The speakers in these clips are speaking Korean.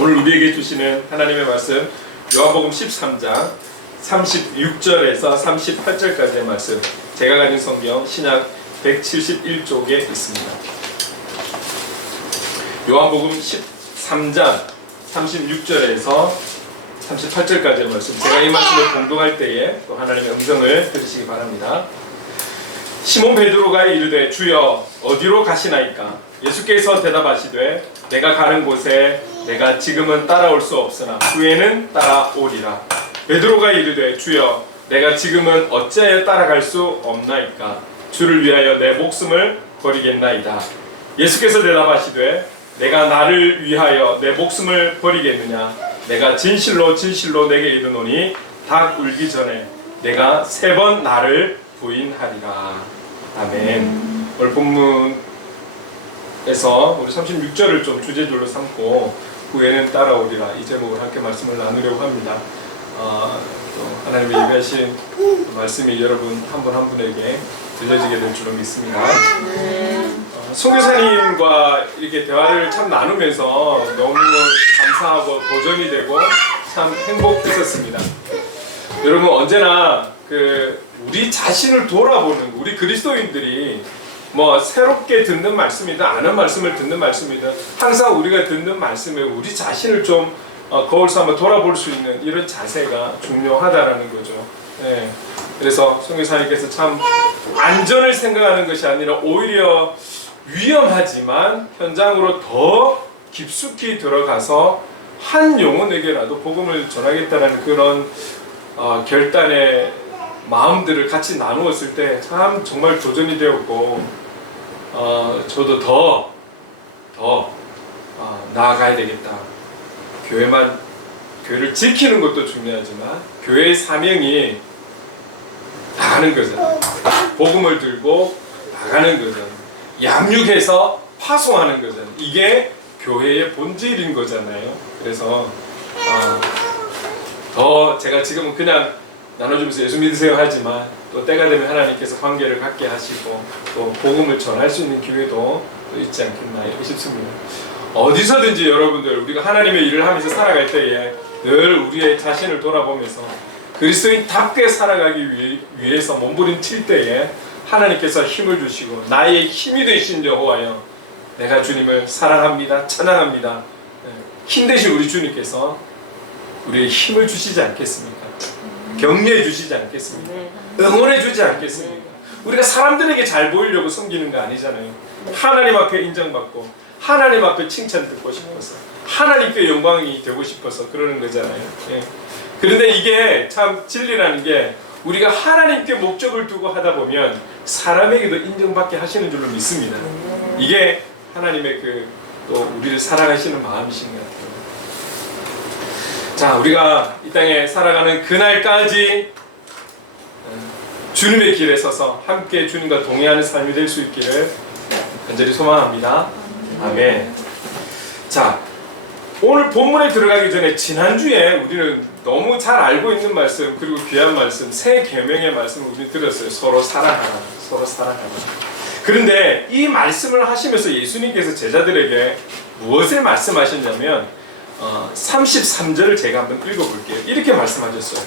오늘 우리에게 주시는 하나님의 말씀 요한복음 13장 36절에서 38절까지의 말씀, 제가 가진 성경 신약 171쪽에 있습니다. 요한복음 13장 36절에서 38절까지의 말씀, 제가 이 말씀을 공동할 때에 또 하나님의 음성을 들으시기 바랍니다. 시몬 베드로가 이르되 주여 어디로 가시나이까? 예수께서 대답하시되 내가 가는 곳에 내가 지금은 따라올 수 없으나 후에는 따라오리라. 베드로가 이르되 주여 내가 지금은 어찌하여 따라갈 수 없나이까? 주를 위하여 내 목숨을 버리겠나이다. 예수께서 대답하시되 내가 나를 위하여 내 목숨을 버리겠느냐? 내가 진실로 진실로 내게 이르노니 닭 울기 전에 내가 3번 나를 부인하리라. 아멘. 오늘 본문에서 우리 36절을 좀 주제줄로 삼고 후에는 따라오리라, 이 제목을 함께 말씀을 나누려고 합니다. 또 하나님의 예배하신 말씀이 여러분 한 분 한 분에게 들려지게 될 줄로 믿습니다. 선교사님과 이렇게 대화를 참 나누면서 너무 감사하고 도전이 되고 참 행복했었습니다. 여러분, 언제나 우리 자신을 돌아보는, 우리 그리스도인들이 뭐 새롭게 듣는 말씀이든 아는 말씀을 듣는 말씀이든 항상 우리가 듣는 말씀에 우리 자신을 좀 거울 삼아 돌아볼 수 있는 이런 자세가 중요하다라는 거죠. 네. 그래서 선교사님께서 참 안전을 생각하는 것이 아니라 오히려 위험하지만 현장으로 더 깊숙이 들어가서 한 영혼에게라도 복음을 전하겠다는 그런 결단의 마음들을 같이 나누었을 때 참 정말 도전이 되었고, 저도 더 나아가야 되겠다. 교회를 지키는 것도 중요하지만 교회의 사명이 나가는 거잖아요. 복음을 들고 나가는 거잖아요. 양육해서 파송하는 거잖아요. 이게 교회의 본질인 거잖아요. 그래서 더 제가 지금은 그냥 나눠주면서 예수 믿으세요 하지만 또 때가 되면 하나님께서 관계를 갖게 하시고 또 복음을 전할 수 있는 기회도 또 있지 않겠나 이렇게 싶습니다. 어디서든지 여러분들 우리가 하나님의 일을 하면서 살아갈 때에 늘 우리의 자신을 돌아보면서 그리스도인답게 살아가기 위해서 몸부림칠 때에 하나님께서 힘을 주시고 나의 힘이 되신 여호와여 내가 주님을 사랑합니다, 찬양합니다. 힘 되신 우리 주님께서 우리의 힘을 주시지 않겠습니까? 격려해 주시지 않겠습니까? 응원해 주지 않겠습니까? 우리가 사람들에게 잘 보이려고 섬기는 거 아니잖아요. 하나님 앞에 인정받고 하나님 앞에 칭찬 듣고 싶어서 하나님께 영광이 되고 싶어서 그러는 거잖아요. 예. 그런데 이게 참 진리라는 게 우리가 하나님께 목적을 두고 하다 보면 사람에게도 인정받게 하시는 줄로 믿습니다. 이게 하나님의 또 우리를 사랑하시는 마음이신 것 같아요. 자, 우리가 이 땅에 살아가는 그날까지 주님의 길에 서서 함께 주님과 동행하는 삶이 될 수 있기를 간절히 소망합니다. 아멘. 자, 오늘 본문에 들어가기 전에 지난주에 우리는 너무 잘 알고 있는 말씀, 그리고 귀한 말씀, 새 계명의 말씀을 우리 들었어요. 서로 사랑하라, 서로 사랑하라. 그런데 이 말씀을 하시면서 예수님께서 제자들에게 무엇을 말씀하셨냐면 33절을 제가 한번 읽어볼게요. 이렇게 말씀하셨어요.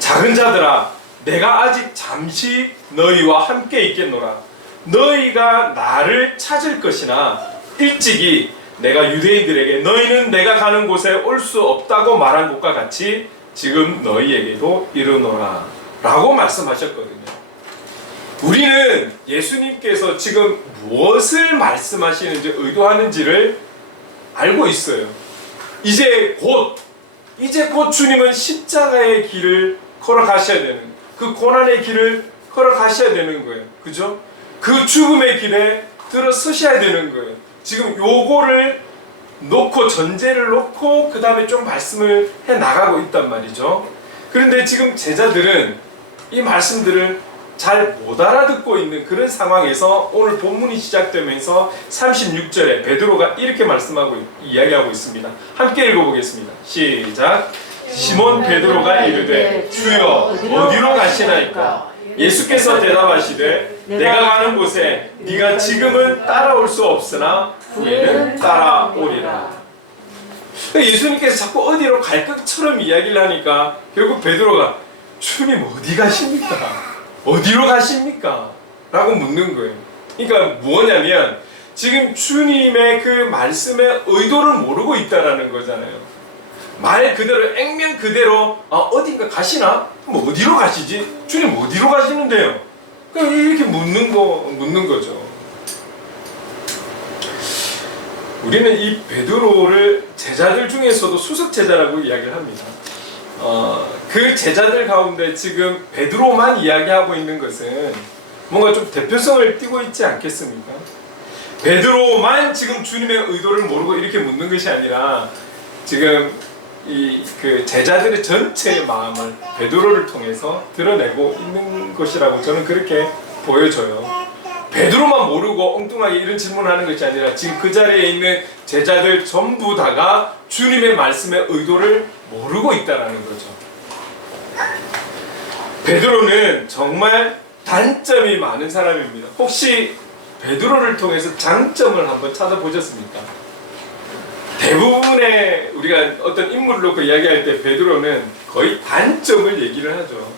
작은 자들아, 내가 아직 잠시 너희와 함께 있겠노라. 너희가 나를 찾을 것이나 일찍이 내가 유대인들에게 너희는 내가 가는 곳에 올 수 없다고 말한 것과 같이 지금 너희에게도 이르노라 라고 말씀하셨거든요. 우리는 예수님께서 지금 무엇을 말씀하시는지 의도하는지를 알고 있어요. 이제 곧 주님은 십자가의 길을 걸어가셔야 되는, 그 고난의 길을 걸어가셔야 되는 거예요. 그죠? 그 죽음의 길에 들어서셔야 되는 거예요. 지금 요거를 놓고, 전제를 놓고 그 다음에 좀 말씀을 해 나가고 있단 말이죠. 그런데 지금 제자들은 이 말씀들을 잘 못 알아듣고 있는 그런 상황에서 오늘 본문이 시작되면서 36절에 베드로가 이렇게 말씀하고 이야기하고 있습니다. 함께 읽어보겠습니다. 시작. 시몬 베드로가 이르되 주여 어디로 가시나이까? 예수께서 대답하시되 내가 가는 곳에 네가 지금은 따라올 수 없으나 후에는 따라오리라. 예수님께서 자꾸 어디로 갈 것처럼 이야기를 하니까 결국 베드로가 주님 어디 가십니까? 어디로 가십니까? 라고 묻는 거예요. 그러니까 뭐냐면 지금 주님의 그 말씀의 의도를 모르고 있다라는 거잖아요. 말 그대로 액면 그대로 어딘가 가시나? 뭐 어디로 가시지? 주님 어디로 가시는데요? 그냥 이렇게 묻는 거죠. 우리는 이 베드로를 제자들 중에서도 수석 제자라고 이야기를 합니다. 그 제자들 가운데 지금 베드로만 이야기하고 있는 것은 뭔가 좀 대표성을 띠고 있지 않겠습니까? 베드로만 지금 주님의 의도를 모르고 이렇게 묻는 것이 아니라 지금 그 제자들의 전체의 마음을 베드로를 통해서 드러내고 있는 것이라고 저는 그렇게 보여져요. 베드로만 모르고 엉뚱하게 이런 질문을 하는 것이 아니라 지금 그 자리에 있는 제자들 전부 다가 주님의 말씀의 의도를 모르고 있다는 거죠. 베드로는 정말 단점이 많은 사람입니다. 혹시 베드로를 통해서 장점을 한번 찾아보셨습니까? 대부분의 우리가 어떤 인물을 놓고 이야기할 때 베드로는 거의 단점을 얘기를 하죠.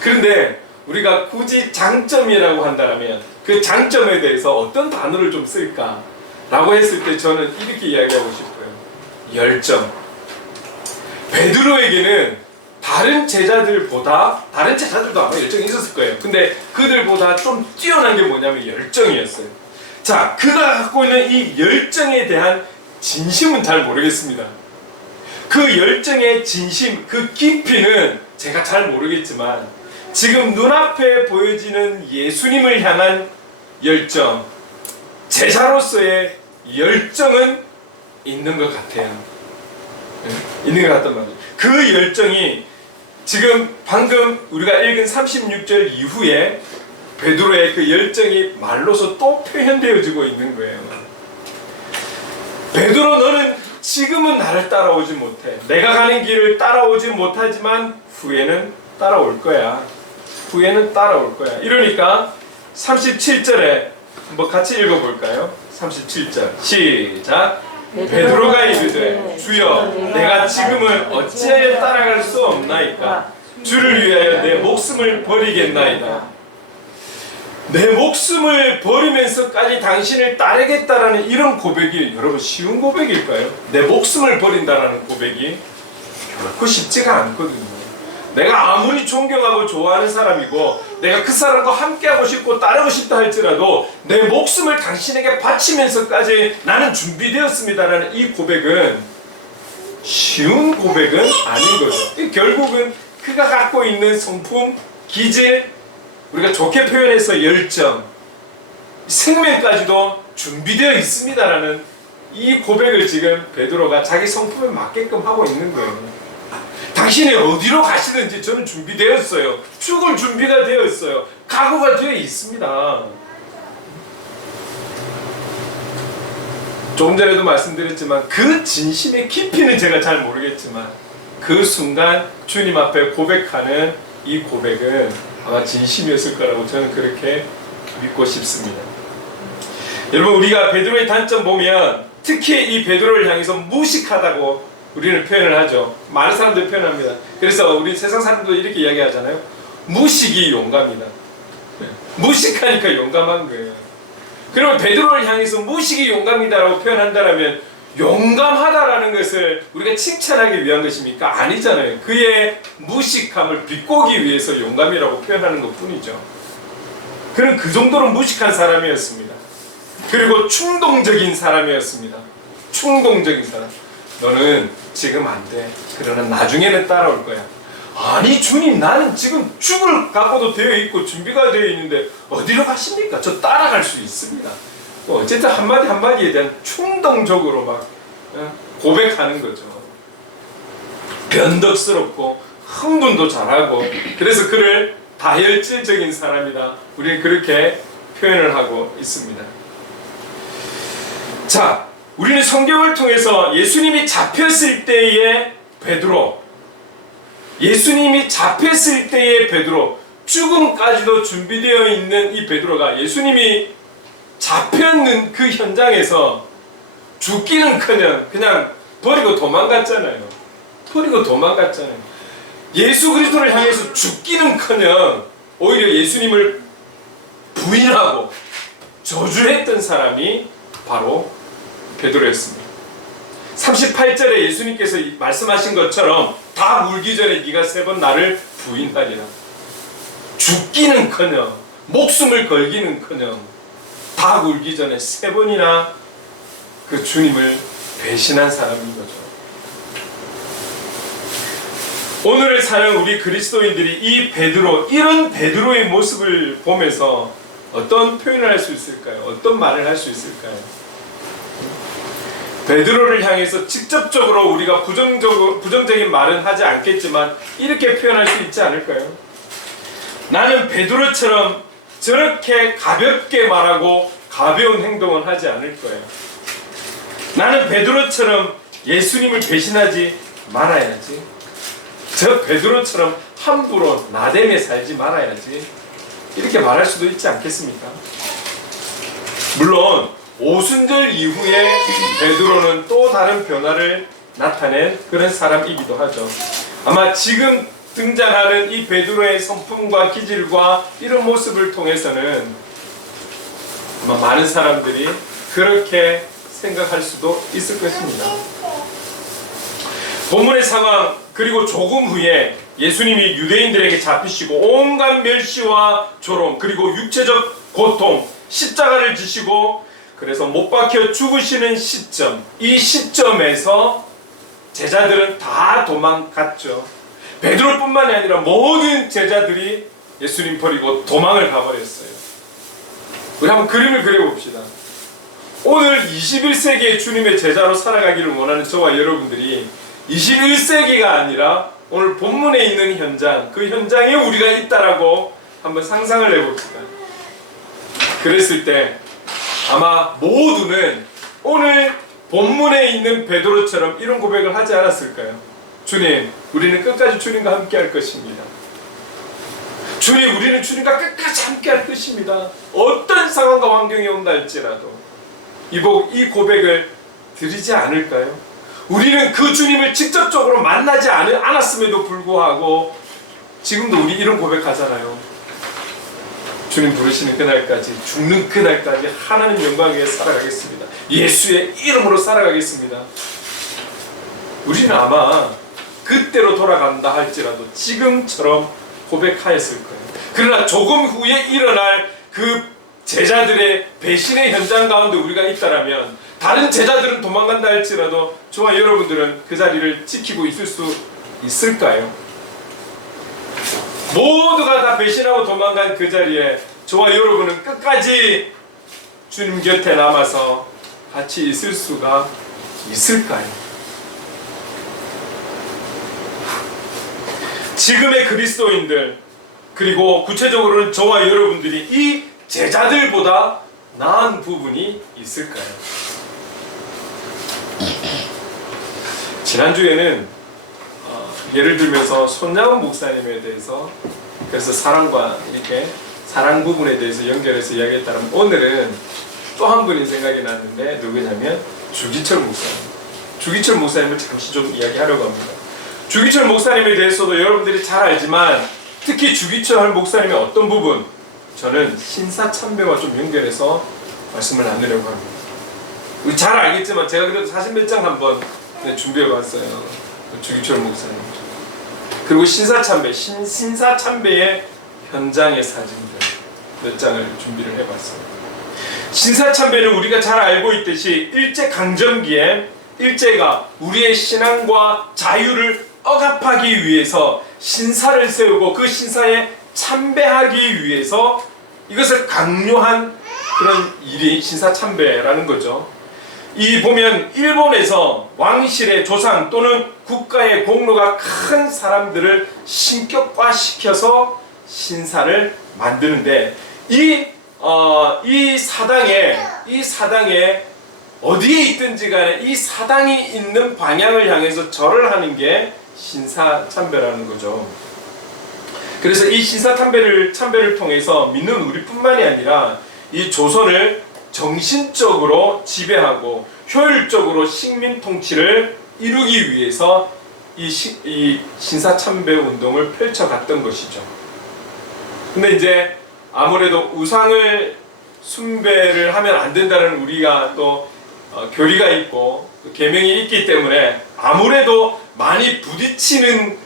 그런데 우리가 굳이 장점이라고 한다면 그 장점에 대해서 어떤 단어를 좀 쓸까라고 했을 때 저는 이렇게 이야기하고 싶어요. 열정. 베드로에게는 다른 제자들도 아마 열정이 있었을 거예요. 근데 그들보다 좀 뛰어난 게 뭐냐면 열정이었어요. 자, 그가 갖고 있는 이 열정에 대한 진심은 잘 모르겠습니다. 그 열정의 진심, 그 깊이는 제가 잘 모르겠지만 지금 눈앞에 보여지는 예수님을 향한 열정, 제자로서의 열정은 있는 것 같아요. 있는 것 같단 말이에요. 그 열정이 지금 방금 우리가 읽은 36절 이후에 베드로의 그 열정이 말로서 또 표현되어지고 있는 거예요. 베드로, 너는 지금은 나를 따라오지 못해. 내가 가는 길을 따라오지 못하지만 후에는 따라올 거야. 후에는 따라올 거야. 이러니까 37절에 한번 같이 읽어볼까요? 37절 시작. 베드로가 이르되 주여 내가 지금은 어찌하여 따라갈 수 없나이까? 주를 위하여 내 목숨을 버리겠나이다. 내 목숨을 버리면서까지 당신을 따르겠다라는 이런 고백이 여러분 쉬운 고백일까요? 내 목숨을 버린다라는 고백이 결코 쉽지가 않거든요. 내가 아무리 존경하고 좋아하는 사람이고 내가 그 사람과 함께하고 싶고 따르고 싶다 할지라도 내 목숨을 당신에게 바치면서까지 나는 준비되었습니다라는 이 고백은 쉬운 고백은 아닌 거죠. 결국은 그가 갖고 있는 성품, 기질, 우리가 좋게 표현해서 열정, 생명까지도 준비되어 있습니다라는 이 고백을 지금 베드로가 자기 성품에 맞게끔 하고 있는 거예요. 당신이 어디로 가시든지 저는 준비되었어요. 죽을 준비가 되어 있어요. 각오가 되어 있습니다. 조금 전에도 말씀드렸지만 그 진심의 깊이는 제가 잘 모르겠지만 그 순간 주님 앞에 고백하는 이 고백은 아마 진심이었을 거라고 저는 그렇게 믿고 싶습니다. 여러분, 우리가 베드로의 단점 보면 특히 이 베드로를 향해서 무식하다고 우리는 표현을 하죠. 많은 사람들이 표현합니다. 그래서 우리 세상 사람도 이렇게 이야기하잖아요. 무식이 용감이다. 무식하니까 용감한 거예요. 그러면 베드로를 향해서 무식이 용감이다라고 표현한다면 용감하다라는 것을 우리가 칭찬하기 위한 것입니까? 아니잖아요. 그의 무식함을 비꼬기 위해서 용감이라고 표현하는 것 뿐이죠. 그는 그 정도로 무식한 사람이었습니다. 그리고 충동적인 사람이었습니다. 충동적인 사람. 너는 지금 안 돼. 그러나 나중에는 따라올 거야. 아니 주님, 나는 지금 죽을 각오도 되어 있고 준비가 되어 있는데 어디로 가십니까? 저 따라갈 수 있습니다. 어쨌든 한마디 한마디에 대한 충동적으로 막 고백하는 거죠. 변덕스럽고 흥분도 잘하고, 그래서 그를 다혈질적인 사람이다. 우리는 그렇게 표현을 하고 있습니다. 자, 우리는 성경을 통해서 예수님이 잡혔을 때의 베드로, 예수님이 잡혔을 때의 베드로, 죽음까지도 준비되어 있는 이 베드로가 예수님이 잡혔는 그 현장에서 죽기는커녕 그냥 버리고 도망갔잖아요. 버리고 도망갔잖아요. 예수 그리스도를 향해서 죽기는커녕 오히려 예수님을 부인하고 저주했던 사람이 바로 베드로였습니다. 38절에 예수님께서 말씀하신 것처럼 다 울기 전에 네가 3번 나를 부인하리라. 죽기는커녕 목숨을 걸기는커녕 다 울기 전에 3번이나 그 주님을 배신한 사람인 거죠. 오늘을 사는 우리 그리스도인들이 이 베드로, 이런 베드로의 모습을 보면서 어떤 표현을 할 수 있을까요? 어떤 말을 할 수 있을까요? 베드로를 향해서 직접적으로 우리가 부정적인 말은 하지 않겠지만 이렇게 표현할 수 있지 않을까요? 나는 베드로처럼 저렇게 가볍게 말하고 가벼운 행동은 하지 않을 거예요. 나는 베드로처럼 예수님을 배신하지 말아야지. 저 베드로처럼 함부로 나대며 살지 말아야지. 이렇게 말할 수도 있지 않겠습니까? 물론 오순절 이후에 베드로는 또 다른 변화를 나타낸 그런 사람이기도 하죠. 아마 지금 등장하는 이 베드로의 성품과 기질과 이런 모습을 통해서는 아마 많은 사람들이 그렇게 생각할 수도 있을 것입니다. 본문의 상황 그리고 조금 후에 예수님이 유대인들에게 잡히시고 온갖 멸시와 조롱 그리고 육체적 고통 십자가를 지시고 그래서 못 박혀 죽으시는 시점, 이 시점에서 제자들은 다 도망갔죠. 베드로뿐만이 아니라 모든 제자들이 예수님 버리고 도망을 가버렸어요. 우리 한번 그림을 그려봅시다. 오늘 21세기의 주님의 제자로 살아가기를 원하는 저와 여러분들이 21세기가 아니라 오늘 본문에 있는 현장, 그 현장에 우리가 있다라고 한번 상상을 해봅시다. 그랬을 때 아마 모두는 오늘 본문에 있는 베드로처럼 이런 고백을 하지 않았을까요? 주님, 우리는 끝까지 주님과 함께 할 것입니다. 주님, 우리는 주님과 끝까지 함께 할 것입니다. 어떤 상황과 환경이 온다 할지라도 이 고백을 드리지 않을까요? 우리는 그 주님을 직접적으로 만나지 않았음에도 불구하고 지금도 우리 이런 고백하잖아요. 주님 부르시는 그날까지, 죽는 그날까지 하나님 영광 위에 살아가겠습니다. 예수의 이름으로 살아가겠습니다. 우리는 아마 그때로 돌아간다 할지라도 지금처럼 고백하였을 거예요. 그러나 조금 후에 일어날 그 제자들의 배신의 현장 가운데 우리가 있다라면 다른 제자들은 도망간다 할지라도 저와 여러분들은 그 자리를 지키고 있을 수 있을까요? 모두가 다 배신하고 도망간 그 자리에 저와 여러분은 끝까지 주님 곁에 남아서 같이 있을 수가 있을까요? 지금의 그리스도인들 그리고 구체적으로는 저와 여러분들이 이 제자들보다 나은 부분이 있을까요? 지난주에는 예를 들면서 손양훈 목사님에 대해서 그래서 사랑과 이렇게 사랑 부분에 대해서 연결해서 이야기했다면 오늘은 또 한 분이 생각이 났는데 누구냐면 주기철 목사님. 주기철 목사님을 잠시 좀 이야기하려고 합니다. 주기철 목사님에 대해서도 여러분들이 잘 알지만 특히 주기철 목사님의 어떤 부분 저는 신사참배와 좀 연결해서 말씀을 나누려고 합니다. 우리 잘 알겠지만 제가 그래도 사진 몇 장 한번 준비해봤어요. 주기철 목사님 그리고 신사참배의 현장의 사진들 몇 장을 준비를 해봤습니다. 신사참배는 우리가 잘 알고 있듯이 일제강점기에 일제가 우리의 신앙과 자유를 억압하기 위해서 신사를 세우고 그 신사에 참배하기 위해서 이것을 강요한 그런 일이 신사참배라는 거죠. 이 보면 일본에서 왕실의 조상 또는 국가의 공로가 큰 사람들을 신격화시켜서 신사를 만드는데 이 사당에 어디에 있든지 간에 이 사당이 있는 방향을 향해서 절을 하는 게 신사참배라는 거죠. 그래서 이 신사참배를 통해서 믿는 우리뿐만이 아니라 이 조선을 정신적으로 지배하고 효율적으로 식민 통치를 이루기 위해서 이 신사참배 운동을 펼쳐갔던 것이죠. 근데 이제 아무래도 우상을 숭배를 하면 안 된다는 우리가 또 교리가 있고 계명이 있기 때문에 아무래도 많이 부딪히는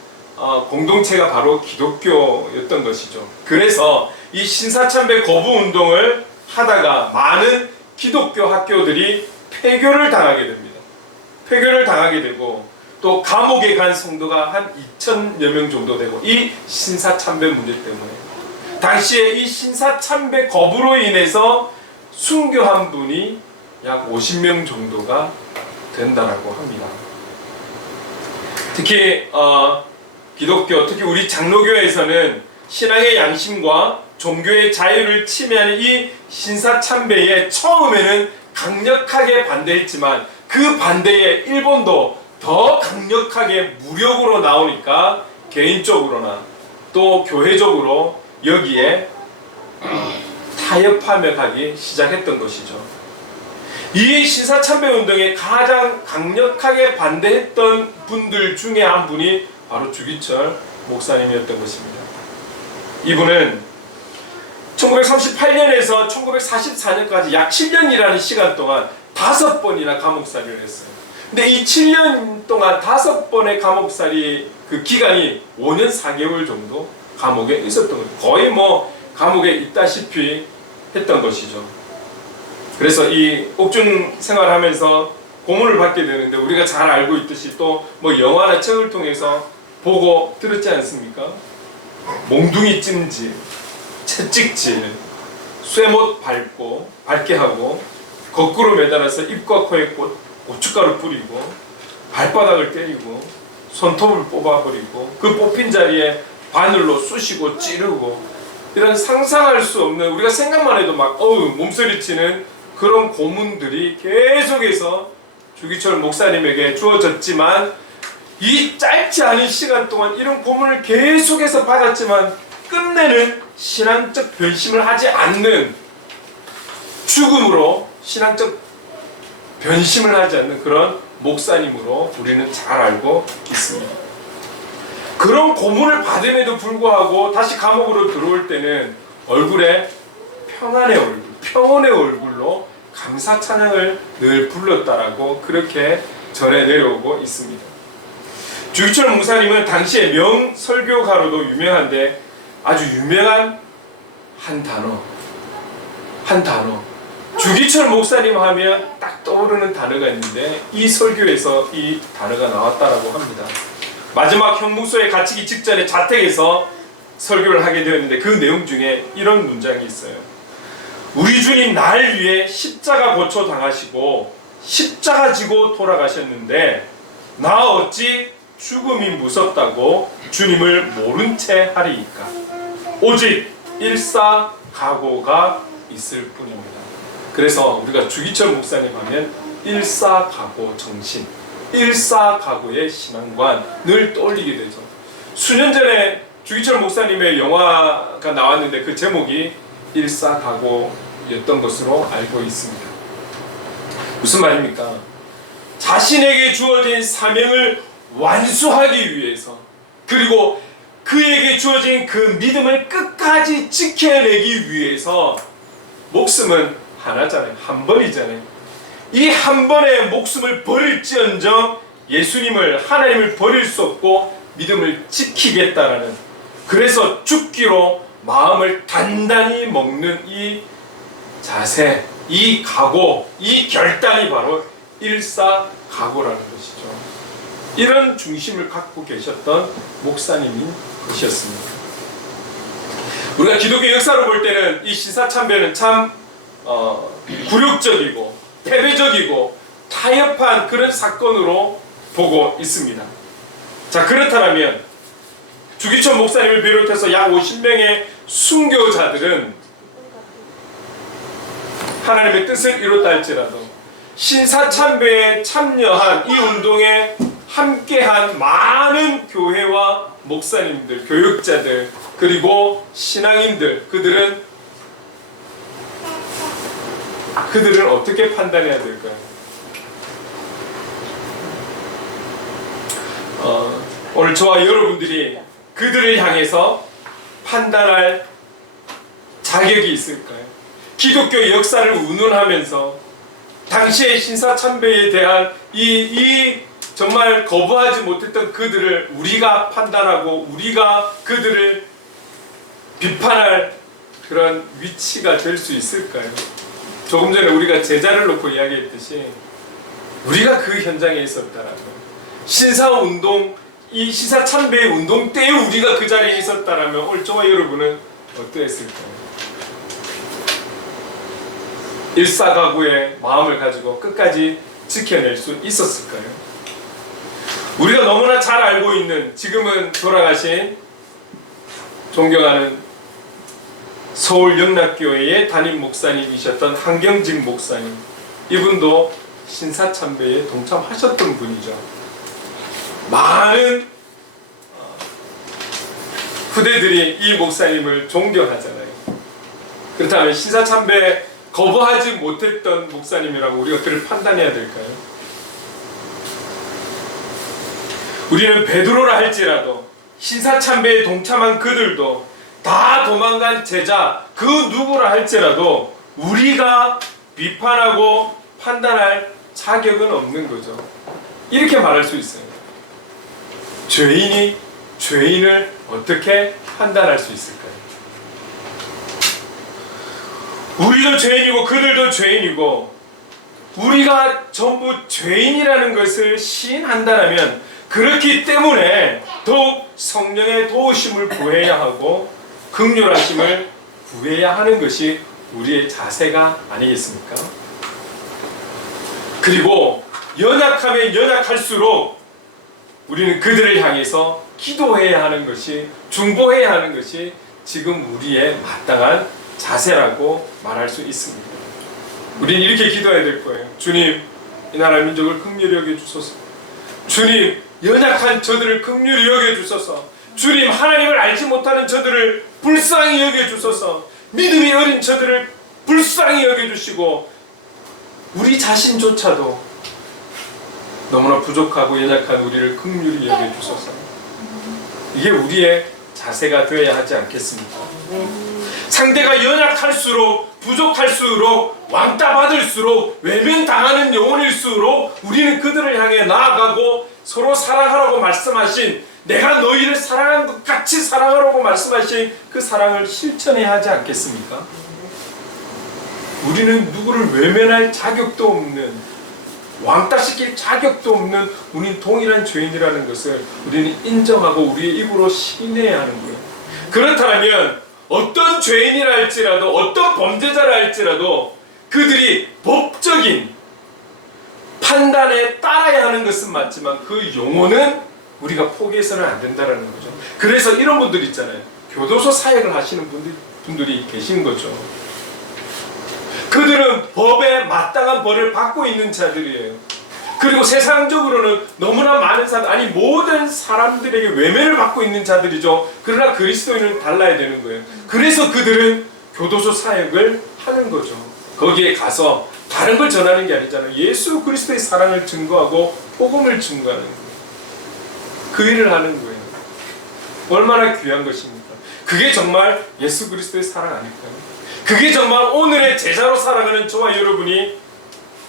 공동체가 바로 기독교였던 것이죠. 그래서 이 신사참배 거부 운동을 하다가 많은 기독교 학교들이 폐교를 당하게 됩니다. 폐교를 당하게 되고 또 감옥에 간 성도가 한 2,000여 명 정도 되고 이 신사참배 문제 때문에 당시에 이 신사참배 거부로 인해서 순교한 분이 약 50명 정도가 된다라고 합니다. 특히 기독교, 특히 우리 장로교에서는 신앙의 양심과 종교의 자유를 침해하는 이 신사참배에 처음에는 강력하게 반대했지만 그 반대에 일본도 더 강력하게 무력으로 나오니까 개인적으로나 또 교회적으로 여기에 타협하며 가기 시작했던 것이죠. 이 신사참배 운동에 가장 강력하게 반대했던 분들 중에 한 분이 바로 주기철 목사님이었던 것입니다. 이분은 1938년에서 1944년까지 약 7년이라는 시간 동안 5번이나 감옥살이를 했어요. 근데 이 7년 동안 5번의 감옥살이 그 기간이 5년 4개월 정도 감옥에 있었던 거예요. 거의 뭐 감옥에 있다시피 했던 것이죠. 그래서 이 옥중 생활하면서 고문을 받게 되는데 우리가 잘 알고 있듯이 또 뭐 영화나 책을 통해서 보고 들었지 않습니까? 몽둥이 찜질, 채찍질, 쇠못 밟게 하고 거꾸로 매달아서 입과 코에 고춧가루 뿌리고 발바닥을 때리고 손톱을 뽑아버리고 그 뽑힌 자리에 바늘로 쑤시고 찌르고 이런 상상할 수 없는 우리가 생각만 해도 막 몸서리치는 그런 고문들이 계속해서 주기철 목사님에게 주어졌지만 이 짧지 않은 시간 동안 이런 고문을 계속해서 받았지만 끝내는 신앙적 변심을 하지 않는 죽음으로 신앙적 변심을 하지 않는 그런 목사님으로 우리는 잘 알고 있습니다. 그런 고문을 받음에도 불구하고 다시 감옥으로 들어올 때는 얼굴에 평온의 얼굴로 감사 찬양을 늘 불렀다라고 그렇게 전해 내려오고 있습니다. 주기철 목사님은 당시에 명설교가로도 유명한데 아주 유명한 한 단어 주기철 목사님 하면 딱 떠오르는 단어가 있는데 이 설교에서 이 단어가 나왔다라고 합니다. 마지막 형무소에 갇히기 직전에 자택에서 설교를 하게 되었는데 그 내용 중에 이런 문장이 있어요. 우리 주님 날 위해 십자가 고초 당하시고 십자가 지고 돌아가셨는데 나 어찌 죽음이 무섭다고 주님을 모른 채 하리이까. 오직 일사각오가 있을 뿐입니다. 그래서 우리가 주기철 목사님 하면 일사각오 정신, 일사각오의 신앙관 늘 떠올리게 되죠. 수년 전에 주기철 목사님의 영화가 나왔는데 그 제목이 일사각오였던 것으로 알고 있습니다. 무슨 말입니까? 자신에게 주어진 사명을 완수하기 위해서 그리고 그에게 주어진 그 믿음을 끝까지 지켜내기 위해서 목숨은 하나잖아요. 한 번이잖아요. 이 한 번의 목숨을 버릴지언정 예수님을 하나님을 버릴 수 없고 믿음을 지키겠다라는 그래서 죽기로 마음을 단단히 먹는 이 자세, 이 각오, 이 결단이 바로 일사각오라는 것이죠. 이런 중심을 갖고 계셨던 목사님인 것이었습니다. 우리가 기독교 역사로 볼 때는 이 신사참배는 참 굴욕적이고 패배적이고 타협한 그런 사건으로 보고 있습니다. 자, 그렇다면 주기철 목사님을 비롯해서 약 50명의 순교자들은 하나님의 뜻을 이뤘다 할지라도 신사참배에 참여한 이 운동에 함께한 많은 교회와 목사님들, 교육자들, 그리고 신앙인들, 그들은 어떻게 판단해야 될까요? 오늘 저와 여러분들이 그들을 향해서 판단할 자격이 있을까요? 기독교 역사를 운운하면서 당시의 신사참배에 대한 이 정말 거부하지 못했던 그들을 우리가 판단하고 우리가 그들을 비판할 그런 위치가 될 수 있을까요? 조금 전에 우리가 제자를 놓고 이야기했듯이 우리가 그 현장에 있었다라면 신사운동, 이 신사참배의 운동 때에 우리가 그 자리에 있었다라면 오늘 저와 여러분은 어떠했을까요? 일사가구의 마음을 가지고 끝까지 지켜낼 수 있었을까요? 우리가 너무나 잘 알고 있는 지금은 돌아가신 존경하는 서울 영락교회의 담임 목사님이셨던 한경직 목사님, 이분도 신사참배에 동참하셨던 분이죠. 많은 후대들이 이 목사님을 존경하잖아요. 그렇다면 신사참배 거부하지 못했던 목사님이라고 우리가 그를 판단해야 될까요? 우리는 베드로라 할지라도 신사참배에 동참한 그들도 다 도망간 제자 그 누구라 할지라도 우리가 비판하고 판단할 자격은 없는 거죠. 이렇게 말할 수 있어요. 죄인이 죄인을 어떻게 판단할 수 있을까요? 우리도 죄인이고 그들도 죄인이고 우리가 전부 죄인이라는 것을 시인한다면 그렇기 때문에 더욱 성령의 도우심을 구해야 하고 긍휼하심을 구해야 하는 것이 우리의 자세가 아니겠습니까? 그리고 연약하면 연약할수록 우리는 그들을 향해서 기도해야 하는 것이, 중보해야 하는 것이 지금 우리의 마땅한 자세라고 말할 수 있습니다. 우리는 이렇게 기도해야 될 거예요. 주님, 이 나라 민족을 긍휼히 여겨주소서. 주님, 연약한 저들을 긍휼히 여겨주소서. 주님, 하나님을 알지 못하는 저들을 불쌍히 여겨주소서. 믿음이 어린 저들을 불쌍히 여겨주시고 우리 자신조차도 너무나 부족하고 연약한 우리를 긍휼히 여겨주소서. 이게 우리의 자세가 되어야 하지 않겠습니까? 상대가 연약할수록, 부족할수록, 왕따 받을수록, 외면당하는 영혼일수록 우리는 그들을 향해 나아가고 서로 사랑하라고 말씀하신, 내가 너희를 사랑한 것 같이 사랑하라고 말씀하신 그 사랑을 실천해야 하지 않겠습니까? 우리는 누구를 외면할 자격도 없는, 왕따시킬 자격도 없는 우리는 동일한 죄인이라는 것을 우리는 인정하고 우리의 입으로 시인해야 하는 거예요. 그렇다면 어떤 죄인이라 할지라도, 어떤 범죄자라 할지라도 그들이 법적인 판단에 따라야 하는 것은 맞지만 그 영혼은 우리가 포기해서는 안 된다는 거죠. 그래서 이런 분들 있잖아요. 교도소 사역을 하시는 분들이 계신 거죠. 그들은 법에 마땅한 벌을 받고 있는 자들이에요. 그리고 세상적으로는 너무나 많은 사람, 아니 모든 사람들에게 외면을 받고 있는 자들이죠. 그러나 그리스도인은 달라야 되는 거예요. 그래서 그들은 교도소 사역을 하는 거죠. 거기에 가서 다른 걸 전하는 게 아니잖아요. 예수 그리스도의 사랑을 증거하고 복음을 증거하는 거예요. 그 일을 하는 거예요. 얼마나 귀한 것입니까? 그게 정말 예수 그리스도의 사랑 아닐까요? 그게 정말 오늘의 제자로 살아가는 저와 여러분이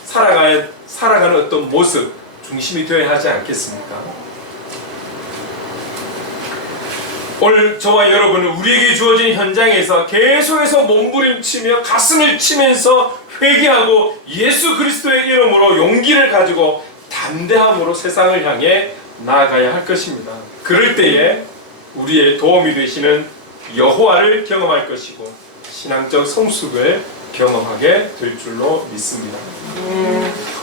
살아가는 어떤 모습, 중심이 되어야 하지 않겠습니까? 오늘 저와 여러분은 우리에게 주어진 현장에서 계속해서 몸부림치며 가슴을 치면서 회개하고 예수 그리스도의 이름으로 용기를 가지고 담대함으로 세상을 향해 나아가야 할 것입니다. 그럴 때에 우리의 도움이 되시는 여호와를 경험할 것이고 신앙적 성숙을 경험하게 될 줄로 믿습니다.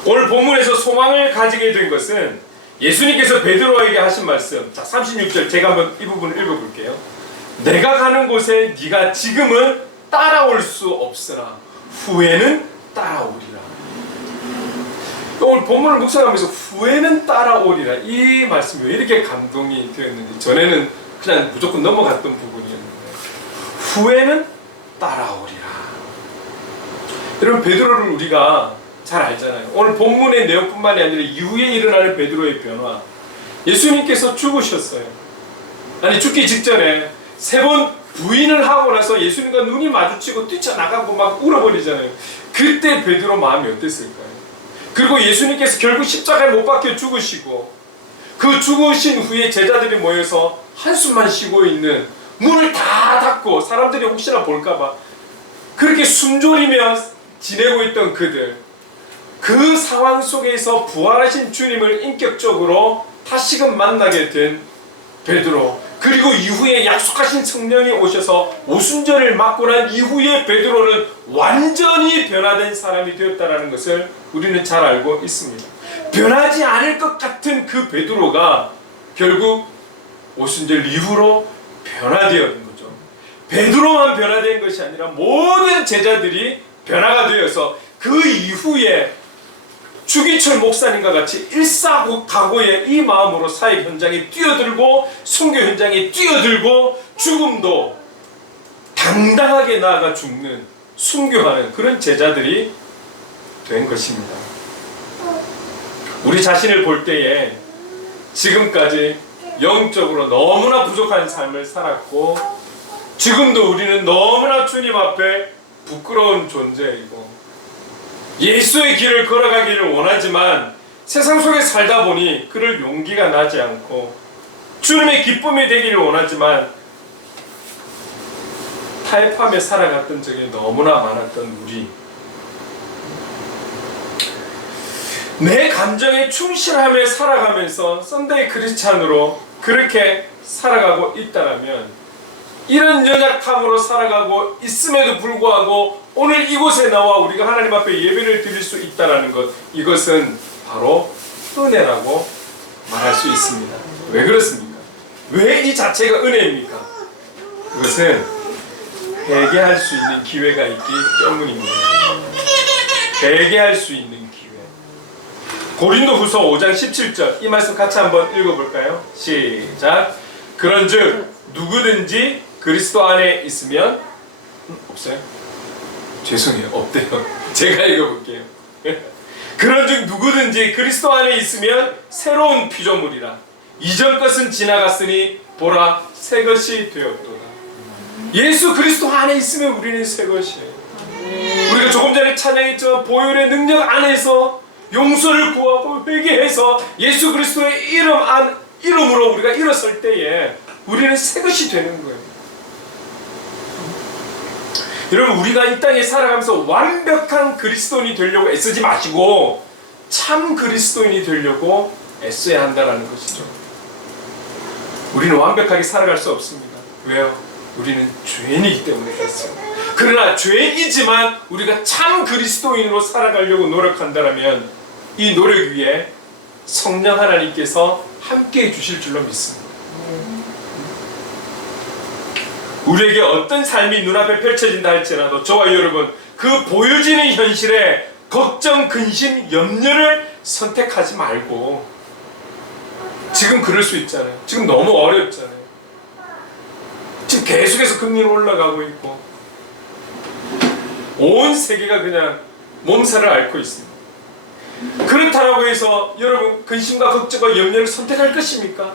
오늘 본문에서 소망을 가지게 된 것은 예수님께서 베드로에게 하신 말씀, 자 36절 제가 한번 이 부분을 읽어볼게요. 내가 가는 곳에 네가 지금은 따라올 수 없으나 후에는 따라오리라. 오늘 본문을 묵상하면서 후에는 따라오리라, 이 말씀이 왜 이렇게 감동이 되었는지, 전에는 그냥 무조건 넘어갔던 부분이었는데 후에는 따라오리라. 여러분, 베드로를 우리가 잘 알잖아요. 오늘 본문의 내용뿐만이 아니라 이후에 일어나는 베드로의 변화, 예수님께서 죽으셨어요. 아니 죽기 직전에 3번 부인을 하고 나서 예수님과 눈이 마주치고 뛰쳐나가고 막 울어버리잖아요. 그때 베드로 마음이 어땠을까요? 그리고 예수님께서 결국 십자가에 못 박혀 죽으시고 그 죽으신 후에 제자들이 모여서 한숨만 쉬고 있는, 문을 다 닫고 사람들이 혹시나 볼까봐 그렇게 숨졸이며 지내고 있던 그들, 그 상황 속에서 부활하신 주님을 인격적으로 다시금 만나게 된 베드로, 그리고 이후에 약속하신 성령이 오셔서 오순절을 맞고 난 이후에 베드로는 완전히 변화된 사람이 되었다는 것을 우리는 잘 알고 있습니다. 변하지 않을 것 같은 그 베드로가 결국 오순절 이후로 변화되었는 거죠. 베드로만 변화된 것이 아니라 모든 제자들이 변화가 되어서 그 이후에 주기철 목사님과 같이 일사각오의 이 마음으로 사역 현장에 뛰어들고 선교 현장에 뛰어들고 죽음도 당당하게 나아가 죽는, 순교하는 그런 제자들이 된 것입니다. 우리 자신을 볼 때에 지금까지 영적으로 너무나 부족한 삶을 살았고 지금도 우리는 너무나 주님 앞에 부끄러운 존재이고 예수의 길을 걸어가기를 원하지만 세상 속에 살다 보니 그럴 용기가 나지 않고 주님의 기쁨이 되기를 원하지만 타협하며 살아갔던 적이 너무나 많았던 우리, 내 감정에 충실하며 살아가면서 썬데이 크리스찬으로 그렇게 살아가고 있다면, 이런 연약함으로 살아가고 있음에도 불구하고 오늘 이곳에 나와 우리가 하나님 앞에 예배를 드릴 수 있다는 것, 이것은 바로 은혜라고 말할 수 있습니다. 왜 그렇습니까? 왜 이 자체가 은혜입니까? 그것은 회개할 수 있는 기회가 있기 때문입니다. 회개할 수 있는 기회. 고린도후서 5장 17절, 이 말씀 같이 한번 읽어볼까요? 시작. 그런즉 누구든지 그리스도 안에 있으면, 없어요? 죄송해요, 없대요. 제가 읽어볼게요. 그런즉 누구든지 그리스도 안에 있으면 새로운 피조물이라. 이전 것은 지나갔으니 보라 새 것이 되었도다. 예수 그리스도 안에 있으면 우리는 새 것이에요. 우리가 조금 전에 찬양했지만 보혈의 능력 안에서 용서를 구하고 회개해서 예수 그리스도의 이름으로 우리가 일어설 때에 우리는 새 것이 되는 거예요. 여러분, 우리가 이 땅에 살아가면서 완벽한 그리스도인이 되려고 애쓰지 마시고 참 그리스도인이 되려고 애써야 한다는 것이죠. 우리는 완벽하게 살아갈 수 없습니다. 왜요? 우리는 죄인이기 때문에 그렇습니다. 그러나 죄인이지만 우리가 참 그리스도인으로 살아가려고 노력한다면 이 노력 위에 성령 하나님께서 함께해 주실 줄로 믿습니다. 우리에게 어떤 삶이 눈앞에 펼쳐진다 할지라도 저와 여러분, 그 보여지는 현실에 걱정, 근심, 염려를 선택하지 말고, 지금 그럴 수 있잖아요. 지금 너무 어렵잖아요. 지금 계속해서 금리는 올라가고 있고 온 세계가 그냥 몸살을 앓고 있습니다. 그렇다고 해서 여러분 근심과 걱정과 염려를 선택할 것입니까?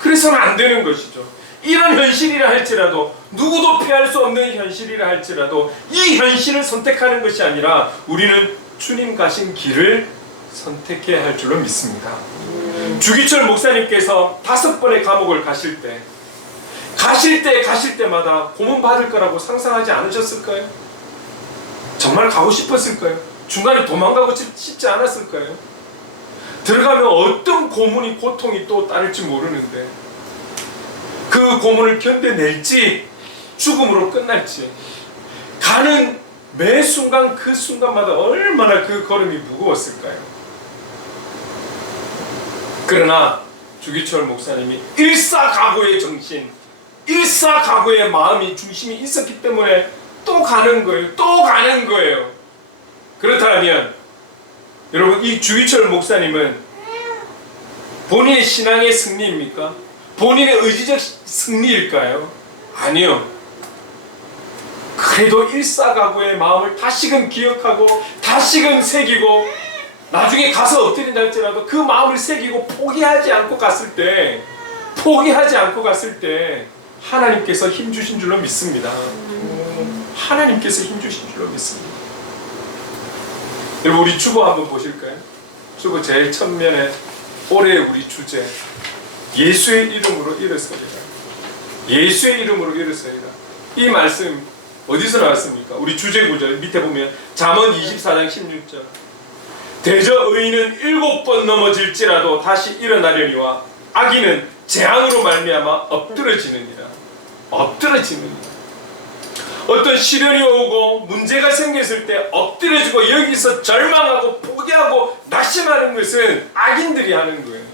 그래서는 안 되는 것이죠. 이런 현실이라 할지라도, 누구도 피할 수 없는 현실이라 할지라도 이 현실을 선택하는 것이 아니라 우리는 주님 가신 길을 선택해야 할 줄로 믿습니다. 주기철 목사님께서 5번의 감옥을 가실 때마다 고문 받을 거라고 상상하지 않으셨을까요? 정말 가고 싶었을까요? 중간에 도망가고 싶지 않았을까요? 들어가면 어떤 고문이, 고통이 또 따를지 모르는데 그 고문을 견뎌낼지 죽음으로 끝날지, 가는 매 순간 그 순간마다 얼마나 그 걸음이 무거웠을까요? 그러나 주기철 목사님이 일사각오의 정신, 일사각오의 마음이, 중심이 있었기 때문에 또 가는 거예요. 그렇다면 여러분, 이 주기철 목사님은 본인의 신앙의 승리입니까? 본인의 의지적 승리일까요? 아니요. 그래도 일사각오의 마음을 다시금 기억하고 다시금 새기고 나중에 가서 엎드린다 할지라도 그 마음을 새기고 포기하지 않고 갔을 때 하나님께서 힘주신 줄로 믿습니다. 하나님께서 힘주신 줄로 믿습니다. 여러분, 우리 주보 한번 보실까요? 주보 제일 첫면에 올해 우리 주제, 예수의 이름으로 일어서리라. 예수의 이름으로 일어서리라. 이 말씀 어디서 나왔습니까? 우리 주제 구절 밑에 보면 잠언 24장 16절. 대저 의인은 7번 넘어질지라도 다시 일어나려니와 악인은 재앙으로 말미암아 엎드러지느니라. 어떤 시련이 오고 문제가 생겼을 때 엎드려지고 여기서 절망하고 포기하고 낙심하는 것은 악인들이 하는 거예요.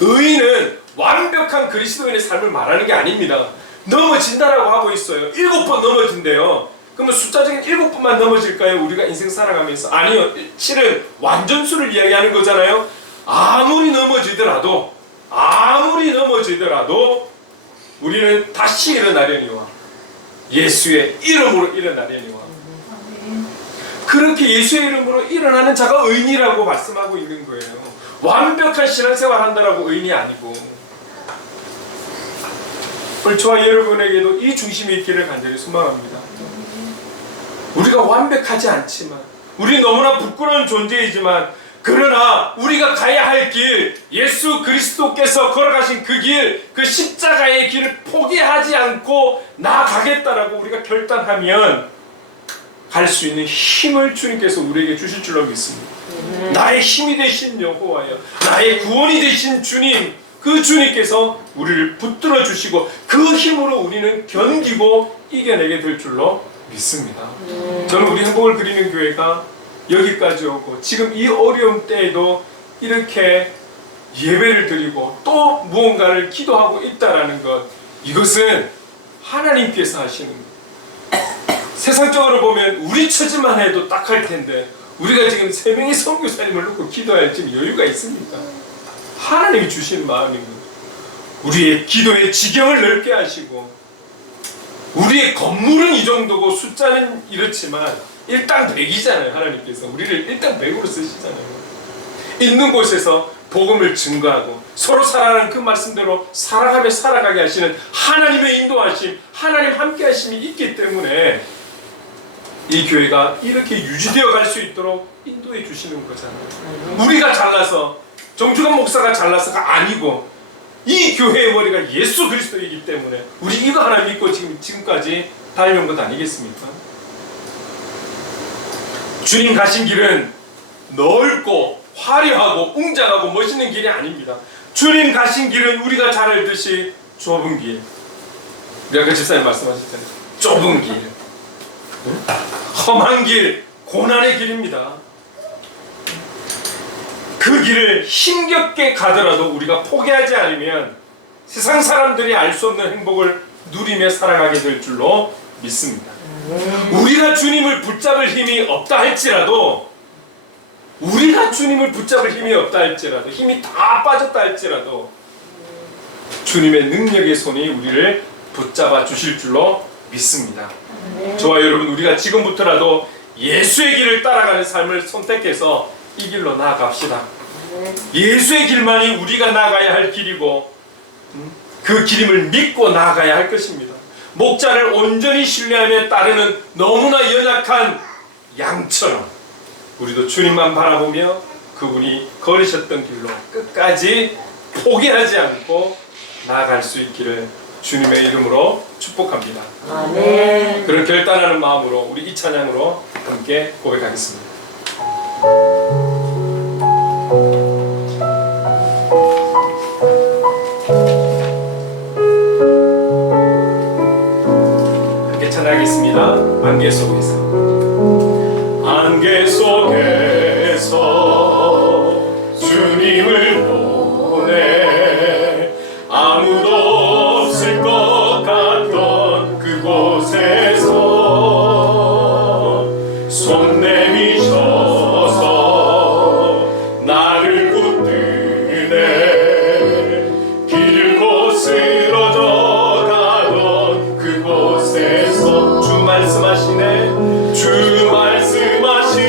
의인은 완벽한 그리스도인의 삶을 말하는 게 아닙니다. 넘어진다라고 하고 있어요. 7번 넘어진대요. 그러면 숫자적인 7번만 넘어질까요? 우리가 인생 살아가면서? 아니요. 실은 완전수를 이야기하는 거잖아요. 아무리 넘어지더라도 우리는 다시 일어나려니와 예수의 이름으로 일어나려니와. 그렇게 예수의 이름으로 일어나는 자가 의인이라고 말씀하고 있는 거예요. 완벽한 신앙생활 한다라고 의인이 아니고. 오늘 저와 여러분에게도 이 중심이 있기를 간절히 소망합니다. 우리가 완벽하지 않지만, 우리 너무나 부끄러운 존재이지만, 그러나 우리가 가야 할 길, 예수 그리스도께서 걸어가신 그 길, 그 십자가의 길을 포기하지 않고 나아가겠다라고 우리가 결단하면 갈 수 있는 힘을 주님께서 우리에게 주실 줄로 믿습니다. 나의 힘이 되신 여호와여, 나의 구원이 되신 주님, 그 주님께서 우리를 붙들어 주시고 그 힘으로 우리는 견디고 이겨내게 될 줄로 믿습니다. 저는 우리 행복을 그리는 교회가 여기까지 오고 지금 이 어려움 때에도 이렇게 예배를 드리고 또 무언가를 기도하고 있다라는 것, 이것은 하나님께서 하시는 것. 세상적으로 보면 우리 처지만 해도 딱할 텐데 우리가 지금 3명의 선교사님을 놓고 기도할 지금 여유가 있습니까? 하나님이 주시는 마음인 것. 우리의 기도의 지경을 넓게 하시고, 우리의 건물은 이 정도고 숫자는 이렇지만 일당 100이잖아요. 하나님께서 우리를 일당 100으로 쓰시잖아요. 있는 곳에서 복음을 증거하고 서로 살아가는 그 말씀대로 살아가며 살아가게 하시는 하나님의 인도하심, 하나님 함께 하심이 있기 때문에 이 교회가 이렇게 유지되어 갈 수 있도록 인도해 주시는 거잖아요. 우리가 잘나서, 정주관 목사가 잘나서가 아니고 이 교회의 머리가 예수 그리스도이기 때문에 우리 이거 하나 믿고 지금까지 달려온 것 아니겠습니까? 주님 가신 길은 넓고 화려하고 웅장하고 멋있는 길이 아닙니다. 주님 가신 길은 우리가 잘 알듯이 좁은 길. 우리 아까 집사님 말씀하셨잖아요. 좁은 길, 험한 길, 고난의 길입니다. 그 길을 힘겹게 가더라도 우리가 포기하지 않으면 세상 사람들이 알 수 없는 행복을 누리며 살아가게 될 줄로 믿습니다. 우리가 주님을 붙잡을 힘이 없다 할지라도, 힘이 다 빠졌다 할지라도 주님의 능력의 손이 우리를 붙잡아 주실 줄로 믿습니다. 저와 여러분, 우리가 지금부터라도 예수의 길을 따라가는 삶을 선택해서 이 길로 나아갑시다. 예수의 길만이 우리가 나아가야 할 길이고 그 길임을 믿고 나아가야 할 것입니다. 목자를 온전히 신뢰하며 따르는 너무나 연약한 양처럼 우리도 주님만 바라보며 그분이 걸으셨던 길로 끝까지 포기하지 않고 나아갈 수 있기를 주님의 이름으로 축복합니다. 아멘. 그런 결단하는 마음으로 우리 이 찬양으로 함께 고백하겠습니다. 함께 찬양하겠습니다. 안개 속에서. 안개 속에서 주님을 보내 아무도 없을 것 같던 그곳에서 손 내미셔서 나를 붙드네 길고 쓰러져 가던 그곳에서 주 말씀하시네 주 말씀하시네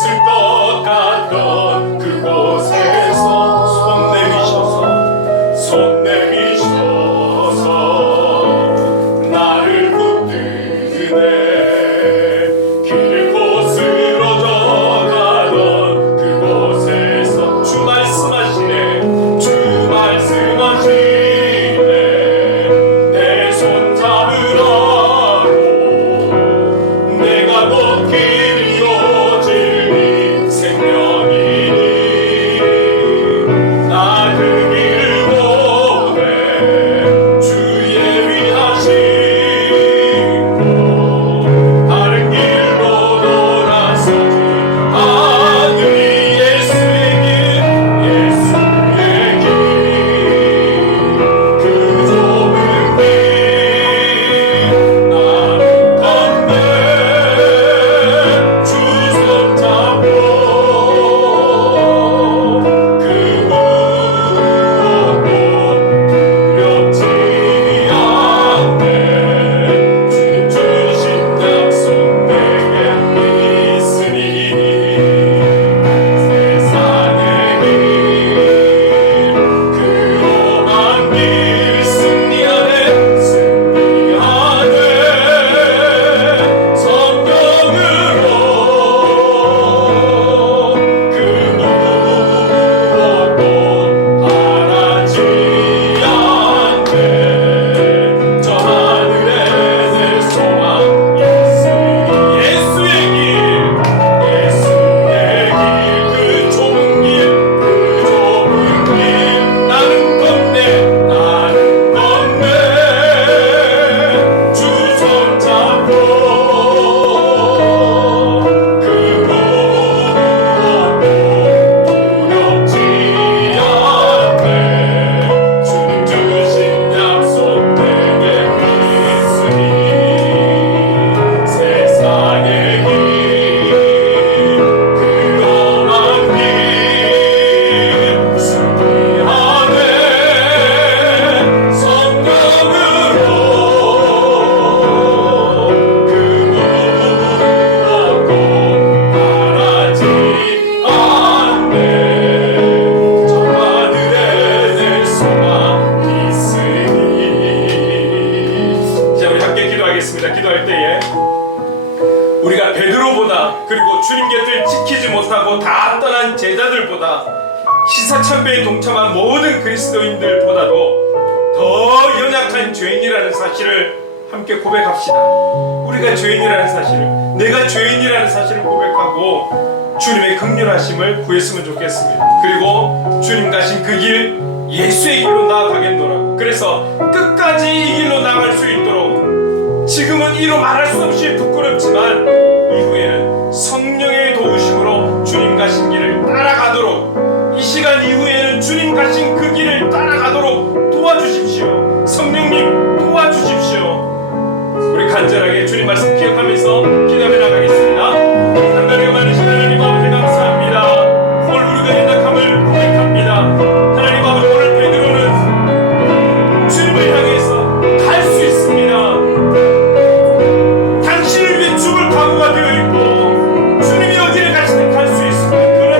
없을 것 같던 그곳에서 손 내미셔서 나를 붙드네. 길고 쓰러져 가던 그곳에서 주 말씀하시네. 내 손 잡으라고 내가 걷기 이어질 생명이니 나 그 길 보내. 주 예비하시고 다른 길로 돌아서지 않으리. 예수의 길 그 좁은 길 나는 걷네. 주 손 잡고 그 무엇도 두렵지 않네. 주님 주신 약속 내게 있으니 세상의 길 그 험한 길 승리하네. 성경으로 그 무엇도 바라지 않네. 저 하늘에 내 소망 있으니 예수의 길 그 좁은 길 나는 걷네. 주 손 잡고 그 무엇도 두렵지 않네. 주님 주신 약속 내게 있으니 세상의 길 그 험한 길 승리하네. 성경으로 그 무엇도 바라지 않네. 저 하늘에 내 소망 있으니. 자, 우리 함께 기도하겠습니다. 기도할 때에 우리가 베드로보다 그리고 주님 곁을 지키지 못하고 다 떠난 제자들보다 시사참배에 동참한 모든 그리스도인들보다도 더 연약한 죄인이라는 사실을 함께 고백합시다. 우리가 죄인이라는 사실을, 내가 죄인이라는 사실을 고백하고 주님의 긍휼하심을 구했으면 좋겠습니다. 그리고 주님 가신 그 길 예수의 길로 나아가겠노라. 그래서 끝까지 이 길로 나갈 수 있도록 지금은 이로 말할 수 없이 부끄럽지만 이후에는 성령의 도우심으로 주님 가신 길을 따라가도록, 이 시간 이후에는 주님 가신 그 길을 따라가도록 도와주십시오. 성령님 도와주십시오. 우리 간절하게 주님 말씀 기억하면서 기도해 나가겠습니다. 하나님 많으신 하나님 아버지 감사합니다. 오늘 우리가 연약함을 고백합니다. 하나님 아버지 오늘 베드로는 주님을 향해서 갈 수 있습니다. 당신을 위해 죽을 각오가 되어 있고 주님이 어디를 가시든 갈 수 있습니다. 그러나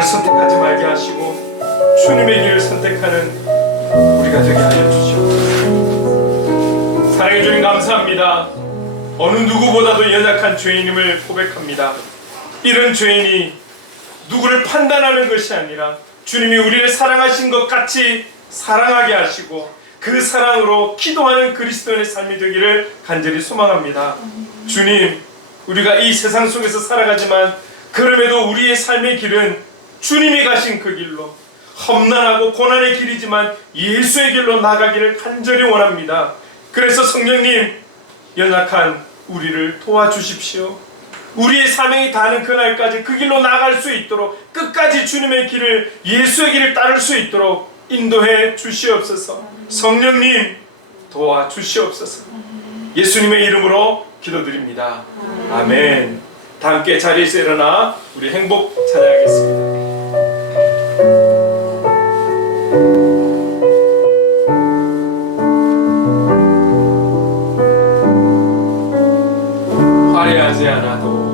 고난을 선택하지 말게 하시고 주님의 길을 선택하는 우리가 되게 하여 주시옵소서. 사랑해 주님 감사합니다. 어느 누구보다도 연약한 죄인임을 고백합니다. 이런 죄인이 누구를 판단하는 것이 아니라 주님이 우리를 사랑하신 것 같이 사랑하게 하시고 그 사랑으로 기도하는 그리스도인의 삶이 되기를 간절히 소망합니다. 주님, 우리가 이 세상 속에서 살아가지만 그럼에도 우리의 삶의 길은 주님이 가신 그 길로, 험난하고 고난의 길이지만 예수의 길로 나가기를 간절히 원합니다. 그래서 성령님, 연약한 우리를 도와주십시오. 우리의 사명이 닿는 그날까지 그 길로 나갈 수 있도록, 끝까지 주님의 길을, 예수의 길을 따를 수 있도록 인도해 주시옵소서. 성령님 도와주시옵소서. 예수님의 이름으로 기도드립니다. 아멘. 다 함께 자리에서 일어나 우리 행복 찬양하겠습니다. 화려하지 않아도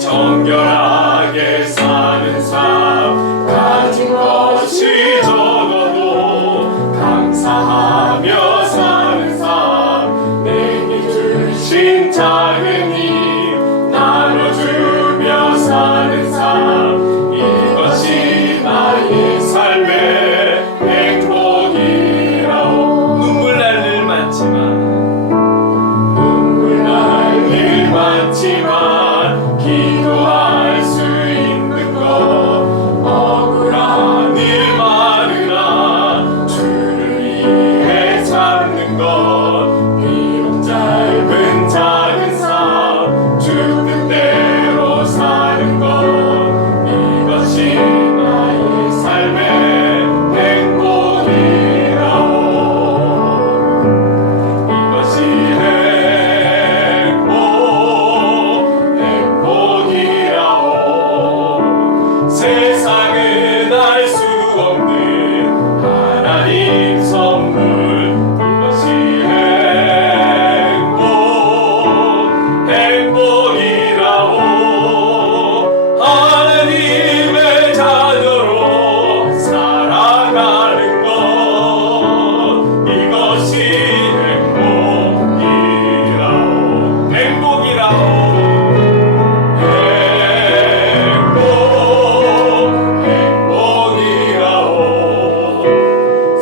정결하게 사는 삶, 가진 것이 적어도 감사하며 사는 삶, 내게 주신 작은 힘 나눠주며 사는 삶, 이것이 나의 삶의 행복이라오. 눈물 날 일 많지만 기도할 수 있는 것, 억울한 일 많으나 주를 위해 참는 것, 비록 짧은 작은 삶 주 뜻대로 사는 것, 이것이 나의 삶의 행복이라오. 이것이 세상은 알 수 없는 하나님 선물, 이것이 행복이라오. 하나님의 자녀로 살아가는 것, 이것이 행복이라오.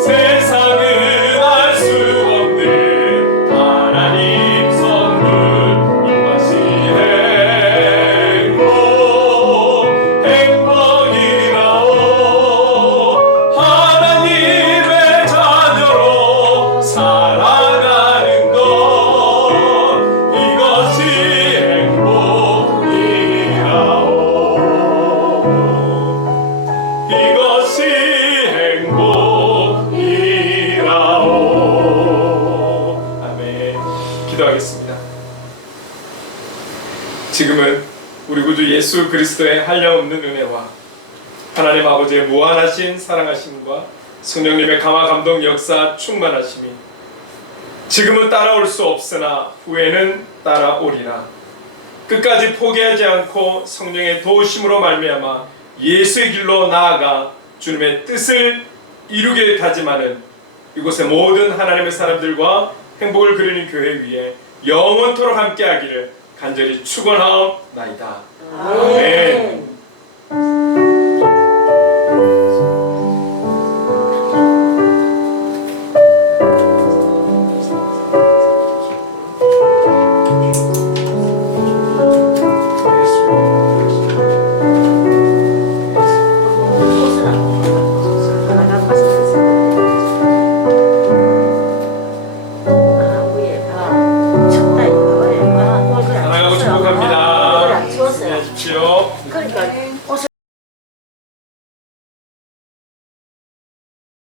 세상은 알 수 없는 하나님 선물, 이것이 행복이라오. 하나님의 자녀로 살아가는 것, 이것이 행복이라오. 이것이 행복이라오. 아멘. 기도하겠습니다. 지금은 우리 구주 예수 그리스도의 한량없는 은혜와 하나님 아버지의 무한하신 사랑하심과 성령님의 감화 감동 역사 충만하심이 지금은 따라올 수 없으나 후에는 따라오리라. 끝까지 포기하지 않고 성령의 도우심으로 말미암아 예수의 길로 나아가 주님의 뜻을 이루길 다짐하는 이곳의 모든 하나님의 사람들과 행복을 그리는 교회 위에 영원토록 함께하기를 간절히 축원하옵나이다. 아멘.